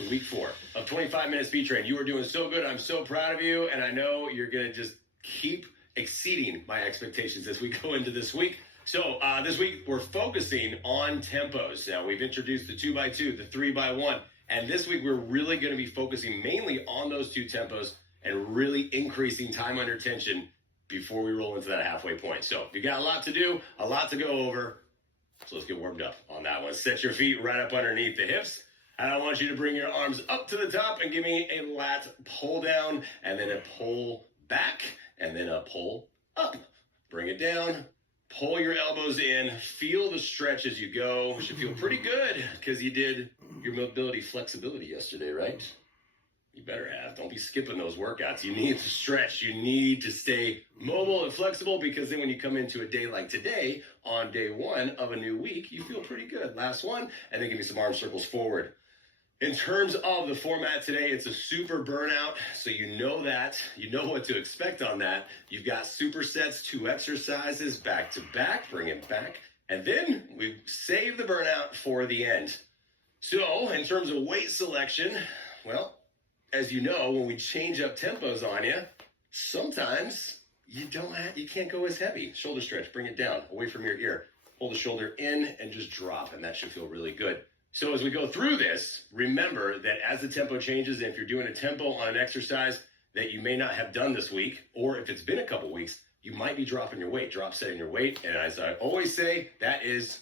to week 4 of 25-minute speed train. You are doing so good. I'm so proud of you, and I know you're going to just keep exceeding my expectations as we go into this week. So this week, we're focusing on tempos. Now, we've introduced the 2x2, the 3x1, and this week, we're really going to be focusing mainly on those 2 tempos and really increasing time under tension before we roll into that halfway point. So you got a lot to do, a lot to go over. So let's get warmed up on that one. Set your feet right up underneath the hips. And I want you to bring your arms up to the top and give me a lat pull down, and then a pull back, and then a pull up. Bring it down, pull your elbows in, feel the stretch as you go. You should feel pretty good because you did your mobility flexibility yesterday, right? You better have. Don't be skipping those workouts. You need to stretch. You need to stay mobile and flexible, because then when you come into a day like today, on day 1 of a new week, you feel pretty good. Last one, and then give me some arm circles forward. In terms of the format today, it's a super burnout, so you know that. You know what to expect on that. You've got supersets, 2 exercises, back to back, bring it back, and then we save the burnout for the end. So, in terms of weight selection, well, as you know, when we change up tempos on you, sometimes you can't go as heavy. Shoulder stretch, bring it down, away from your ear. Hold the shoulder in and just drop, and that should feel really good. So as we go through this, remember that as the tempo changes, and if you're doing a tempo on an exercise that you may not have done this week, or if it's been a couple weeks, you might be dropping your weight, drop setting your weight. And as I always say, that is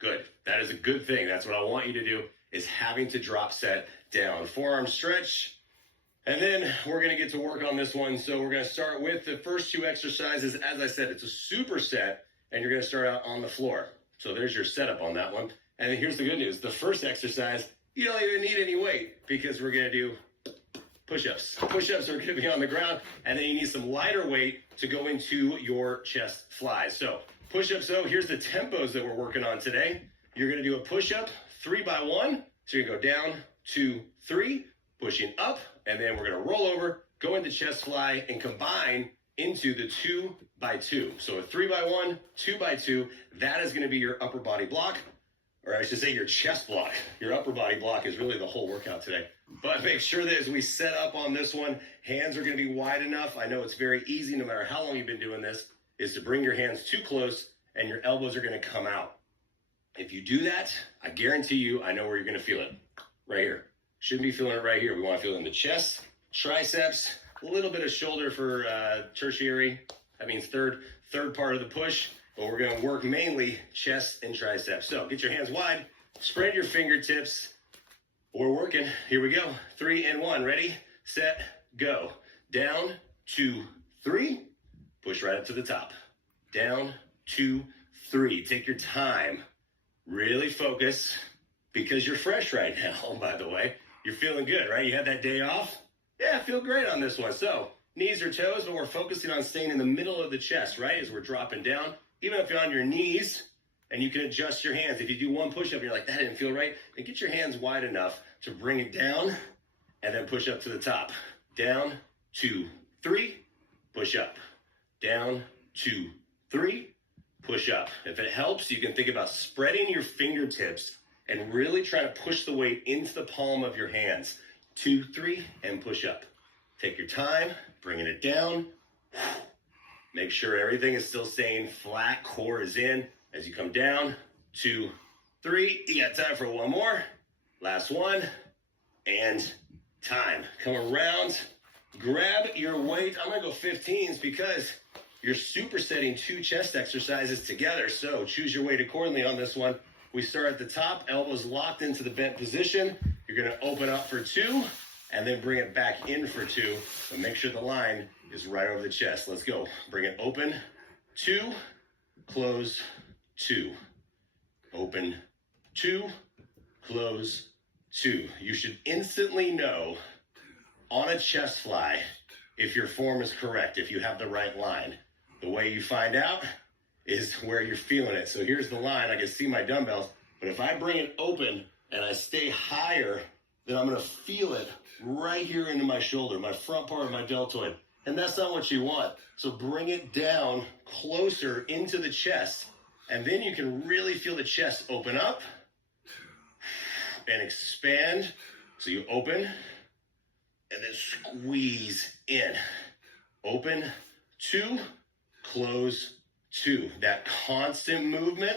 good. That is a good thing. That's what I want you to do, is having to drop set down. Forearm stretch. And then we're going to get to work on this one. So we're going to start with the first 2 exercises. As I said, it's a superset, and you're going to start out on the floor. So there's your setup on that one. And then here's the good news. The first exercise, you don't even need any weight, because we're going to do push-ups. Push-ups are going to be on the ground, and then you need some lighter weight to go into your chest flies. So push-ups, so here's the tempos that we're working on today. You're going to do a push-up 3x1. So you're going to go down, 2, 3, pushing up, and then we're going to roll over, go into chest fly, and combine into the 2x2. So a 3x1, 2x2, that is going to be your upper body block, or I should say your chest block. Your upper body block is really the whole workout today. But make sure that as we set up on this one, hands are going to be wide enough. I know it's very easy, no matter how long you've been doing this, is to bring your hands too close, and your elbows are going to come out. If you do that, I guarantee you, I know where you're going to feel it. Right here. Shouldn't be feeling it right here. We want to feel it in the chest, triceps, a little bit of shoulder for tertiary. That means third part of the push. But we're going to work mainly chest and triceps. So get your hands wide, spread your fingertips. We're working. Here we go. 3 and 1. Ready, set, go. Down, 2, 3. Push right up to the top. Down, 2, 3. Take your time. Really focus, because you're fresh right now, by the way. You're feeling good, right? You had that day off? Yeah, feel great on this one. So knees or toes, but we're focusing on staying in the middle of the chest, right? As we're dropping down. Even if you're on your knees, and you can adjust your hands. If you do one push-up and you're like, that didn't feel right, then get your hands wide enough to bring it down, and then push up to the top. Down, 2, 3, push up. Down, 2, 3, push up. If it helps, you can think about spreading your fingertips and really try to push the weight into the palm of your hands. 2, 3, and push up. Take your time, bringing it down. Make sure everything is still staying flat, core is in. As you come down, 2, 3, you got time for one more. Last one, and time. Come around, grab your weight. I'm gonna go 15s because you're supersetting 2 chest exercises together. So choose your weight accordingly on this one. We start at the top, elbows locked into the bent position. You're gonna open up for 2, and then bring it back in for 2. But make sure the line is right over the chest. Let's go. Bring it open, 2, close, 2. Open, 2, close, 2. You should instantly know on a chest fly if your form is correct, if you have the right line. The way you find out is where you're feeling it. So here's the line. I can see my dumbbells, but if I bring it open and I stay higher, then I'm going to feel it right here into my shoulder, my front part of my deltoid. And that's not what you want. So bring it down closer into the chest, and then you can really feel the chest open up and expand. So you open and then squeeze in. Open, 2, close, 2. That constant movement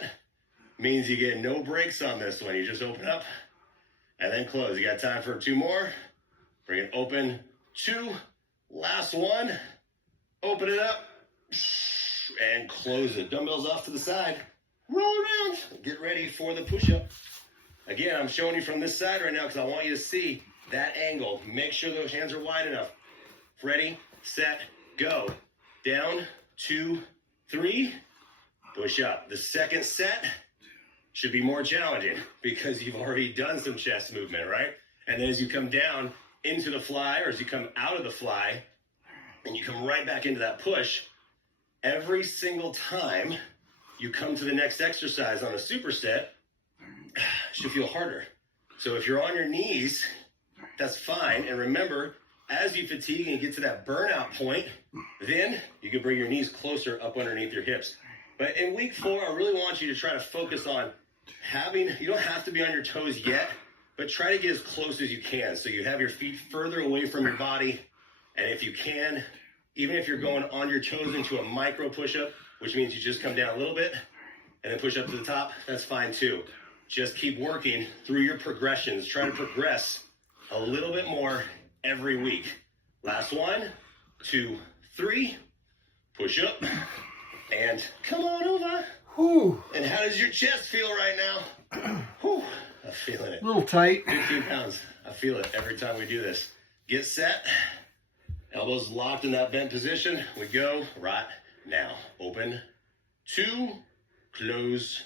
means you get no breaks on this one. You just open up and then close. You got time for 2 more. Bring it open, 2, last one. Open it up and close it. Dumbbells off to the side. Roll around. Get ready for the push-up. Again, I'm showing you from this side right now because I want you to see that angle. Make sure those hands are wide enough. Ready, set, go. Down, 2, 3, push up. The second set should be more challenging because you've already done some chest movement, right? And then as you come down into the fly, or as you come out of the fly, and you come right back into that push, every single time you come to the next exercise on a superset, it should feel harder. So if you're on your knees, that's fine. And remember, as you fatigue and get to that burnout point, then you can bring your knees closer up underneath your hips. But in week 4, I really want you to try to focus on you don't have to be on your toes yet, but try to get as close as you can. So you have your feet further away from your body. And if you can, even if you're going on your toes into a micro push-up, which means you just come down a little bit and then push up to the top, that's fine too. Just keep working through your progressions. Try to progress a little bit more every week. Last 1, 2, 3, push up, and come on over. Whew. And how does your chest feel right now? Whew, I'm feeling it. A little tight. 15 pounds. I feel it every time we do this. Get set. Elbows locked in that bent position. We go right now. Open, 2, close,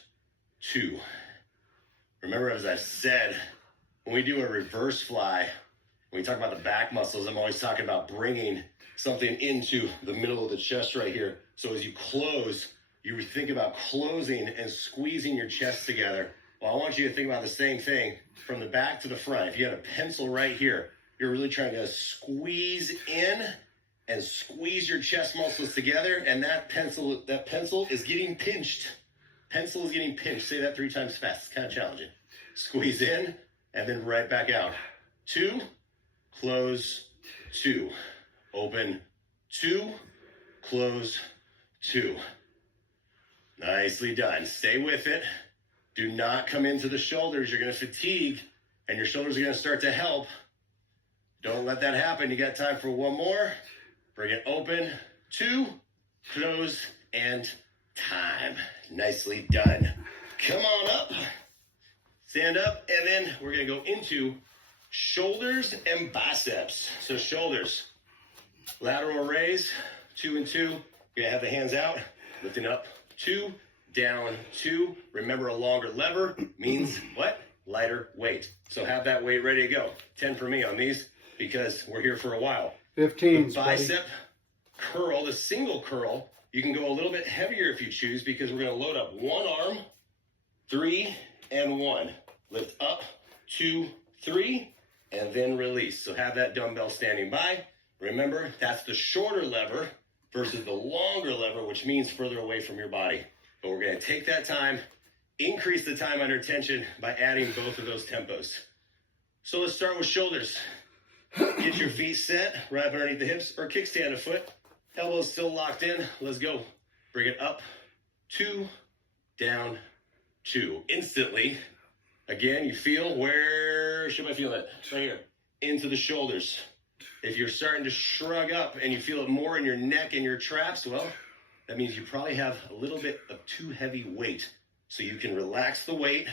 2. Remember, as I said, when we do a reverse fly, when we talk about the back muscles, I'm always talking about bringing something into the middle of the chest right here. So as you close, you think about closing and squeezing your chest together. Well, I want you to think about the same thing from the back to the front. If you had a pencil right here, you're really trying to squeeze in and squeeze your chest muscles together, and that pencil is getting pinched. Pencil is getting pinched. Say that 3 times fast. It's kind of challenging. Squeeze in and then right back out. 2, close, 2. Open, 2, close, 2. Nicely done. Stay with it. Do not come into the shoulders. You're going to fatigue, and your shoulders are going to start to help. Don't let that happen. You got time for 1 more. Bring it open, 2, close, and time. Nicely done. Come on up. Stand up, and then we're going to go into shoulders and biceps. So shoulders, lateral raise, 2 and 2. You're going to have the hands out, lifting up, 2, down, 2. Remember, a longer lever means what? Lighter weight. So have that weight ready to go. 10 for me on these because we're here for a while. 15. The bicep curl, the single curl, you can go a little bit heavier if you choose because we're going to load up 1 arm, 3, and 1. Lift up, 2, 3, and then release. So have that dumbbell standing by. Remember, that's the shorter lever versus the longer lever, which means further away from your body. But we're going to take that time, increase the time under tension by adding both of those tempos. So let's start with shoulders. Get your feet set, right up underneath the hips, or kickstand a foot. Elbows still locked in. Let's go. Bring it up, 2, down, 2. Instantly, again, you feel, where should I feel it? Right here, into the shoulders. If you're starting to shrug up and you feel it more in your neck and your traps, well, that means you probably have a little bit of too heavy weight. So you can relax the weight,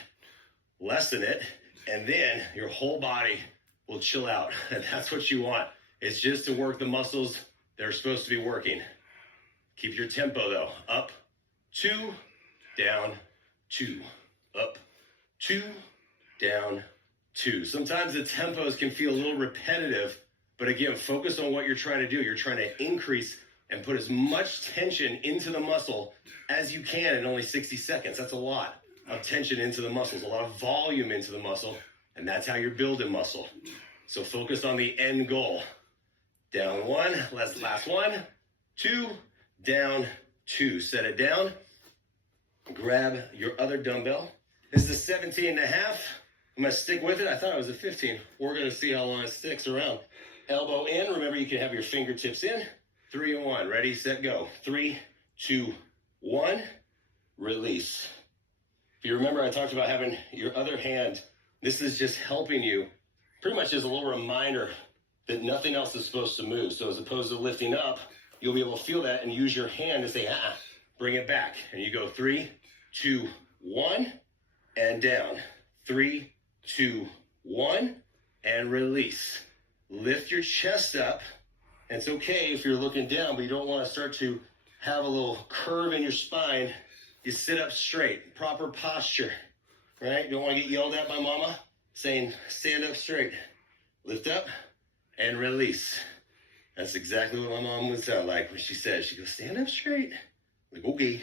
lessen it, and then your whole body will chill out. And that's what you want. It's just to work the muscles that are supposed to be working. Keep your tempo though. Up, 2, down, 2. Up, 2, down, 2. Sometimes the tempos can feel a little repetitive, but again, focus on what you're trying to do. You're trying to increase and put as much tension into the muscle as you can in only 60 seconds. That's a lot of tension into the muscles, a lot of volume into the muscle, and that's how you're building muscle. So focus on the end goal. Down 1, last 1, 2, down, 2. Set it down. Grab your other dumbbell. This is a 17.5. I'm going to stick with it. I thought it was a 15. We're going to see how long it sticks around. Elbow in. Remember, you can have your fingertips in. 3 and 1. Ready, set, go. 3, 2, 1. Release. If you remember, I talked about having your other hand. This is just helping you, pretty much as a little reminder that nothing else is supposed to move. So as opposed to lifting up, you'll be able to feel that and use your hand to say, bring it back. And you go 3, 2, 1, and down. 3, 2, 1, and release. Lift your chest up. And it's okay if you're looking down, but you don't want to start to have a little curve in your spine. You sit up straight, proper posture, right? You don't want to get yelled at by mama saying, stand up straight. Lift up and release. That's exactly what my mom would sound like when she said, she goes, stand up straight. I'm like, okay,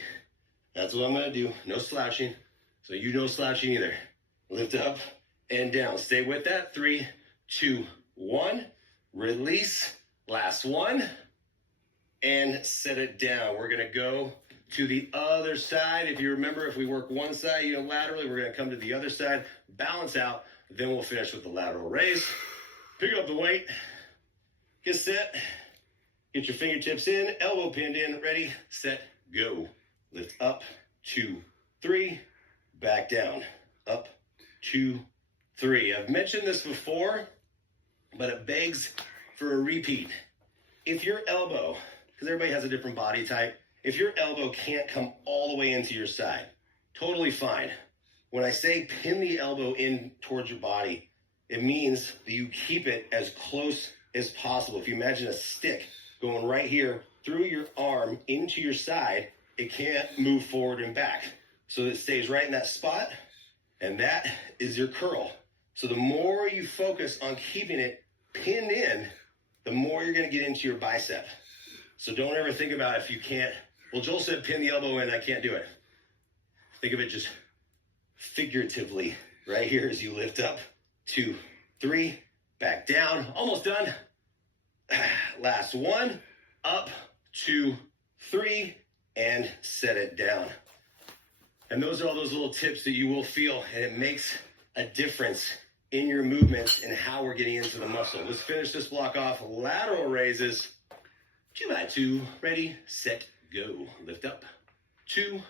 that's what I'm going to do. No slouching. So you no slouching either. Lift up and down. Stay with that. 3, 2, 1. Release. Last one. And set it down. We're going to go to the other side. If you remember, if we work one side unilaterally, we're going to come to the other side, balance out, then we'll finish with the lateral raise. Pick up the weight. Get set. Get your fingertips in, elbow pinned in, ready, set, go. Lift up, 2, 3, back down, up, 2, 3. I've mentioned this before, but it begs for a repeat. If your elbow, because everybody has a different body type, if your elbow can't come all the way into your side, totally fine. When I say pin the elbow in towards your body, it means that you keep it as close as possible. If you imagine a stick going right here through your arm into your side, it can't move forward and back. So it stays right in that spot, and that is your curl. So the more you focus on keeping it pinned in, the more you're going to get into your bicep. So don't ever think about if you can't. Well, Joel said pin the elbow in, I can't do it. Think of it just figuratively right here as you lift up, 2, 3, back down, almost done. Last one, up, 2, 3, and set it down. And those are all those little tips that you will feel, and it makes a difference in your movements and how we're getting into the muscle. Let's finish this block off. Lateral raises, 2 by 2, ready, set, go. Lift up, 2,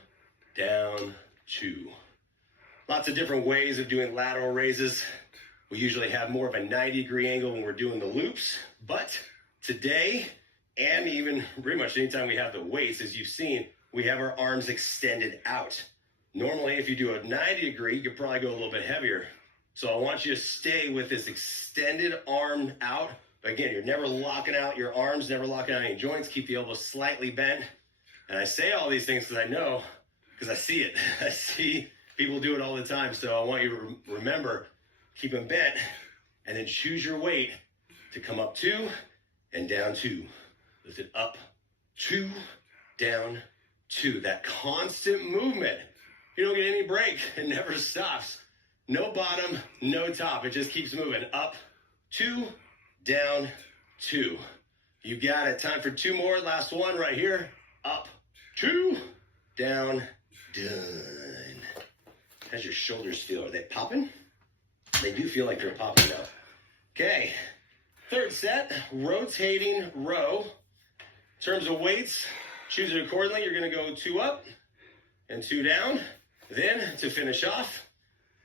down, 2. Lots of different ways of doing lateral raises. We usually have more of a 90-degree angle when we're doing the loops, but today, and even pretty much anytime we have the weights, as you've seen, we have our arms extended out. Normally, if you do a 90-degree, you could probably go a little bit heavier. So I want you to stay with this extended arm out. But again, you're never locking out your arms, never locking out any joints. Keep the elbows slightly bent. And I say all these things because I know, because I see it. I see people do it all the time. So I want you to remember, keep them bent, and then choose your weight to come up 2 and down 2. Lift it up, 2, down 2. That constant movement. You don't get any break. It never stops. No bottom, no top. It just keeps moving. Up, 2, down, 2. You got it. Time for 2 more. Last one right here. Up, 2, down, done. How's your shoulders feel? Are they popping? They do feel like they're popping now. Okay. Third set, rotating row. In terms of weights, choose it accordingly. You're going to go 2 up and 2 down. Then, to finish off,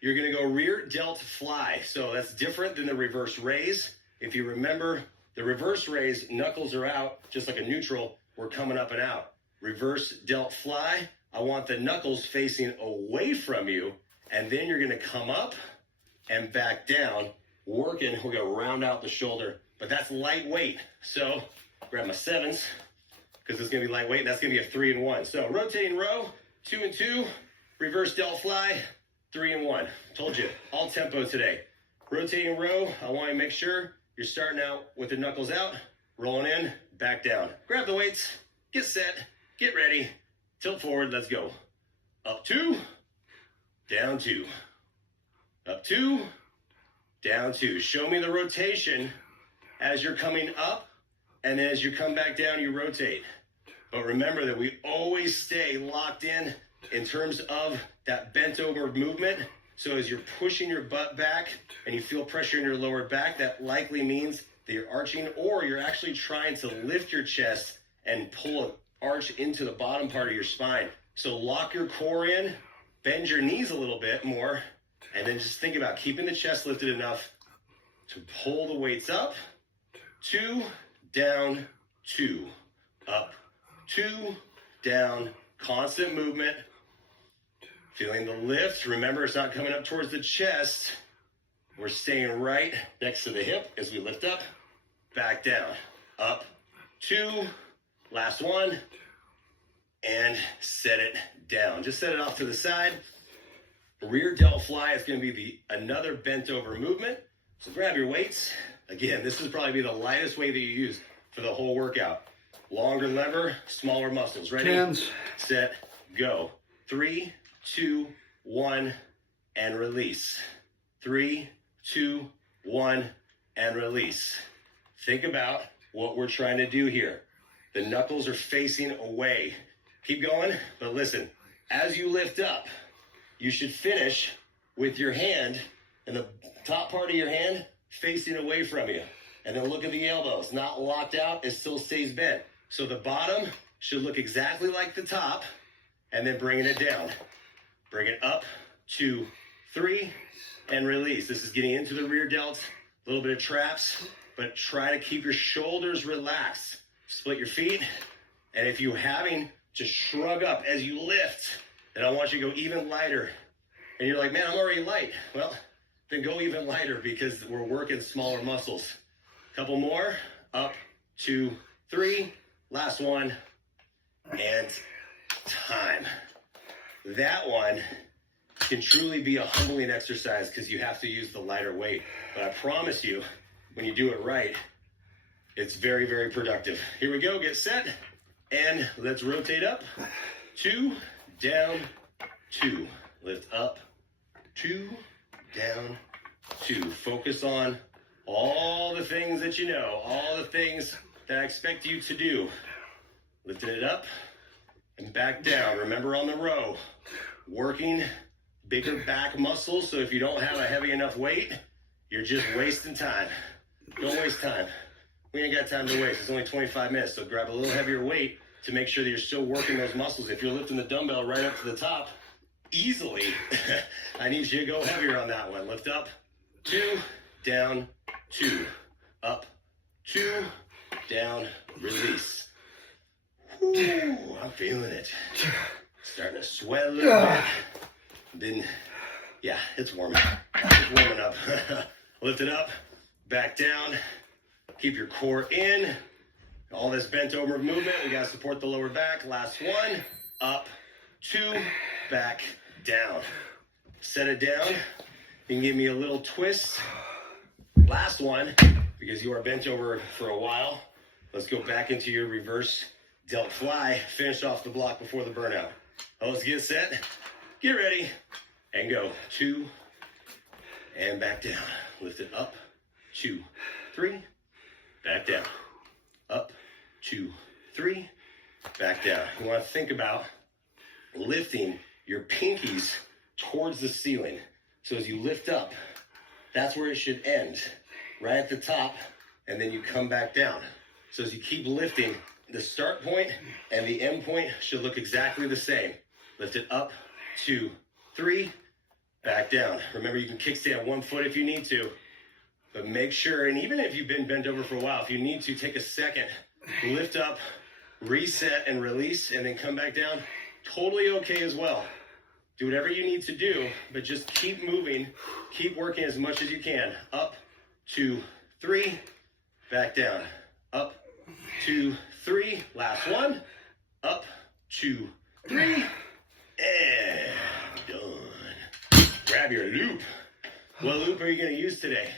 you're going to go rear delt fly. So that's different than the reverse raise. If you remember, the reverse raise, knuckles are out, just like a neutral. We're coming up and out. Reverse delt fly, I want the knuckles facing away from you, and then you're going to come up and back down, working. We're going to round out the shoulder, but that's lightweight. So grab my 7s, because it's going to be lightweight. That's going to be a 3 and 1. So rotating row, 2 and 2, reverse delt fly, 3 and 1. Told you, all tempo today. Rotating row, I want to make sure you're starting out with the knuckles out, rolling in, back down. Grab the weights, get set, get ready, tilt forward, let's go. Up 2, down 2. Up 2, down 2. Show me the rotation as you're coming up, and as you come back down, you rotate. But remember that we always stay locked in terms of that bent over movement. So as you're pushing your butt back and you feel pressure in your lower back, that likely means that you're arching, or you're actually trying to lift your chest and pull an arch into the bottom part of your spine. So lock your core in, bend your knees a little bit more, and then just think about keeping the chest lifted enough to pull the weights up. 2, down, 2, up, 2, down, constant movement. Feeling the lift. Remember, it's not coming up towards the chest. We're staying right next to the hip as we lift up, back down, up, 2, last one, and set it down. Just set it off to the side. Rear delt fly is going to be another bent over movement. So grab your weights. Again, this is probably the lightest weight that you use for the whole workout. Longer lever, smaller muscles. Ready, Tens. Set, go. 3, 2, 1, and release. 3, 2, 1, and release. Think about what we're trying to do here. The knuckles are facing away. Keep going, but listen, as you lift up, you should finish with your hand and the top part of your hand facing away from you. And then look at the elbows, not locked out, it still stays bent. So the bottom should look exactly like the top, and then bringing it down. Bring it up, 2, 3, and release. This is getting into the rear delt, a little bit of traps, but try to keep your shoulders relaxed. Split your feet, and if you're having to shrug up as you lift, then I want you to go even lighter. And you're like, man, I'm already light. Well, then go even lighter because we're working smaller muscles. Couple more, up, 2, 3, last one, and time. That one can truly be a humbling exercise because you have to use the lighter weight. But I promise you, when you do it right, it's very, very productive. Here we go, get set, and let's rotate up. 2, down, 2. Lift up, 2, down, 2. Focus on all the things that you know, all the things that I expect you to do. Lifting it up and back down. Remember on the row, working bigger back muscles, so if you don't have a heavy enough weight, you're just wasting time. Don't waste time. We ain't got time to waste. It's only 25 minutes, so grab a little heavier weight to make sure that you're still working those muscles. If you're lifting the dumbbell right up to the top, easily, I need you to go heavier on that one. Lift up, 2, down, 2, up, 2, down, release. Whew, I'm feeling it. Starting to sweat a little bit. Then, yeah, it's warming. It's warming up. Lift it up, back down. Keep your core in. All this bent over movement. We got to support the lower back. Last one, up, 2, back, down. Set it down. You can give me a little twist. Last one, because you are bent over for a while. Let's go back into your reverse delt fly. Finish off the block before the burnout. Let's get set, get ready, and go. 2, and back down. Lift it up, 2, 3, back down. Up, 2, 3, back down. You want to think about lifting your pinkies towards the ceiling. So as you lift up, that's where it should end, right at the top, and then you come back down. So as you keep lifting, the start point and the end point should look exactly the same. Lift it up, 2, 3, back down. Remember, you can kickstand one foot if you need to, but make sure, and even if you've been bent over for a while, if you need to, take a second, lift up, reset and release, and then come back down. Totally okay as well. Do whatever you need to do, but just keep moving, keep working as much as you can. Up, 2, 3, back down. Up, 2, 3, last one. Up, 2, 3, and done. Grab your loop. What loop are you going to use today?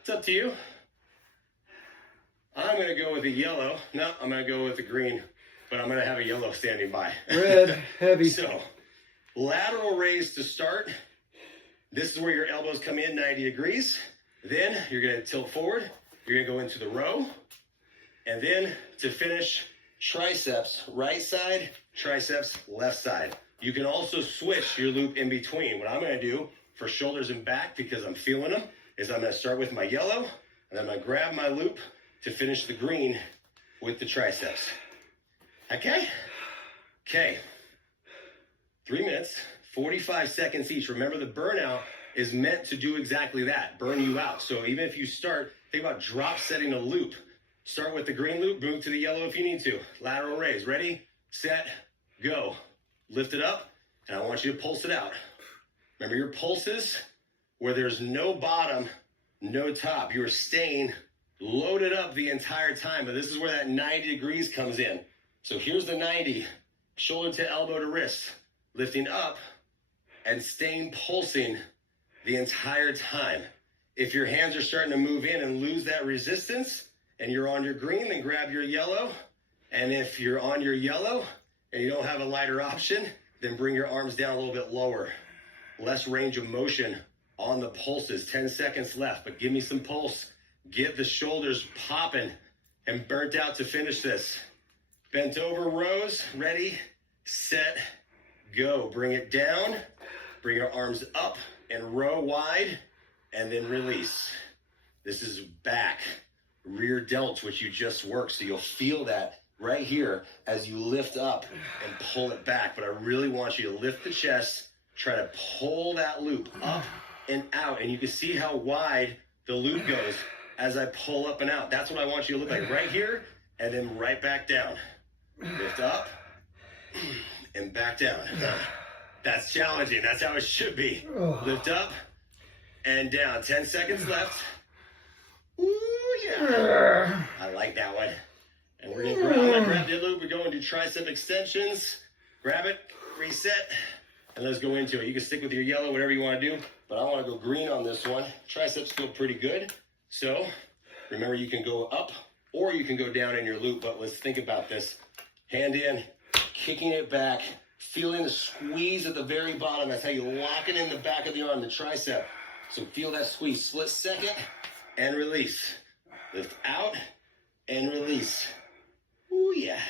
It's up to you. I'm going to go with a yellow. No, I'm going to go with a green, but I'm going to have a yellow standing by. Red, heavy. So, lateral raise to start. This is where your elbows come in 90 degrees. Then you're going to tilt forward. You're going to go into the row. And then to finish, triceps right side, triceps left side. You can also switch your loop in between. What I'm going to do for shoulders and back because I'm feeling them is I'm going to start with my yellow, and I'm going to grab my loop to finish the green with the triceps. Okay? Okay. 3 minutes, 45 seconds each. Remember, the burnout is meant to do exactly that, burn you out. So even if you start, think about drop setting a loop. Start with the green loop, move to the yellow if you need to. Lateral raise. Ready, set, go. Lift it up, and I want you to pulse it out. Remember your pulses, where there's no bottom, no top. You're staying loaded up the entire time, but this is where that 90 degrees comes in. So here's the 90, shoulder to elbow to wrist, lifting up and staying pulsing the entire time. If your hands are starting to move in and lose that resistance and you're on your green, then grab your yellow. And if you're on your yellow and you don't have a lighter option, then bring your arms down a little bit lower. Less range of motion on the pulses. 10 seconds left, but give me some pulse. Get the shoulders popping and burnt out to finish this. Bent over rows, ready, set, go. Bring it down, bring your arms up and row wide, and then release. This is back, rear delts, which you just worked. So you'll feel that right here as you lift up and pull it back. But I really want you to lift the chest, try to pull that loop up and out. And you can see how wide the loop goes as I pull up and out. That's what I want you to look like right here, and then right back down. Lift up and back down. That's challenging. That's how it should be. Lift up and down. 10 seconds left. Ooh, yeah. I like that one. And we're gonna grab the loop. We're going to tricep extensions. Grab it, reset, and let's go into it. You can stick with your yellow, whatever you want to do, but I want to go green on this one. Triceps feel pretty good. So remember, you can go up or you can go down in your loop, but let's think about this. Hand in, kicking it back, feeling the squeeze at the very bottom. That's how you lock it in the back of the arm, the tricep. So feel that squeeze. Split second and release. Lift out and release. Ooh, yeah.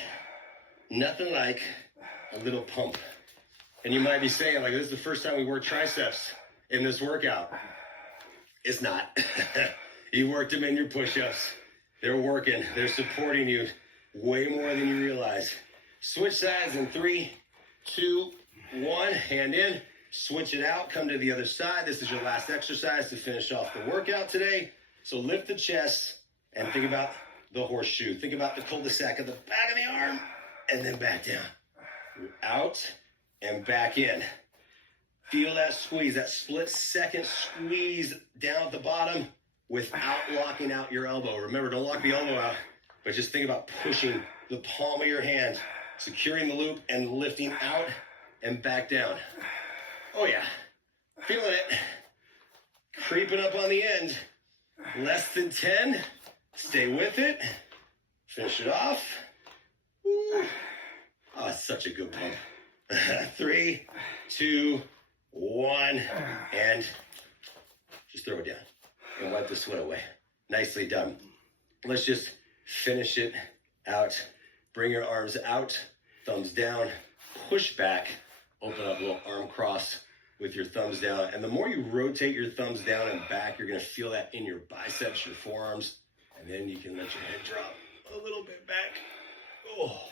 Nothing like a little pump. And you might be saying, like, this is the first time we work triceps in this workout. It's not. You worked them in your push-ups. They're working. They're supporting you way more than you realize. Switch sides in 3, 2, 1. Hand in. Switch it out. Come to the other side. This is your last exercise to finish off the workout today. So lift the chest and think about the horseshoe. Think about the cul-de-sac at the back of the arm and then back down. Out and back in. Feel that squeeze, that split second squeeze down at the bottom without locking out your elbow. Remember, don't lock the elbow out, but just think about pushing the palm of your hand, securing the loop and lifting out and back down. Oh yeah, feeling it. Creeping up on the end. Less than 10. Stay with it. Finish it off. Woo. Oh, it's such a good pump. 3, 2, 1, and just throw it down and wipe the sweat away. Nicely done. Let's just finish it out. Bring your arms out, thumbs down, push back, open up a little arm cross with your thumbs down. And the more you rotate your thumbs down and back, you're gonna feel that in your biceps, your forearms, and then you can let your head drop a little bit back. Oh.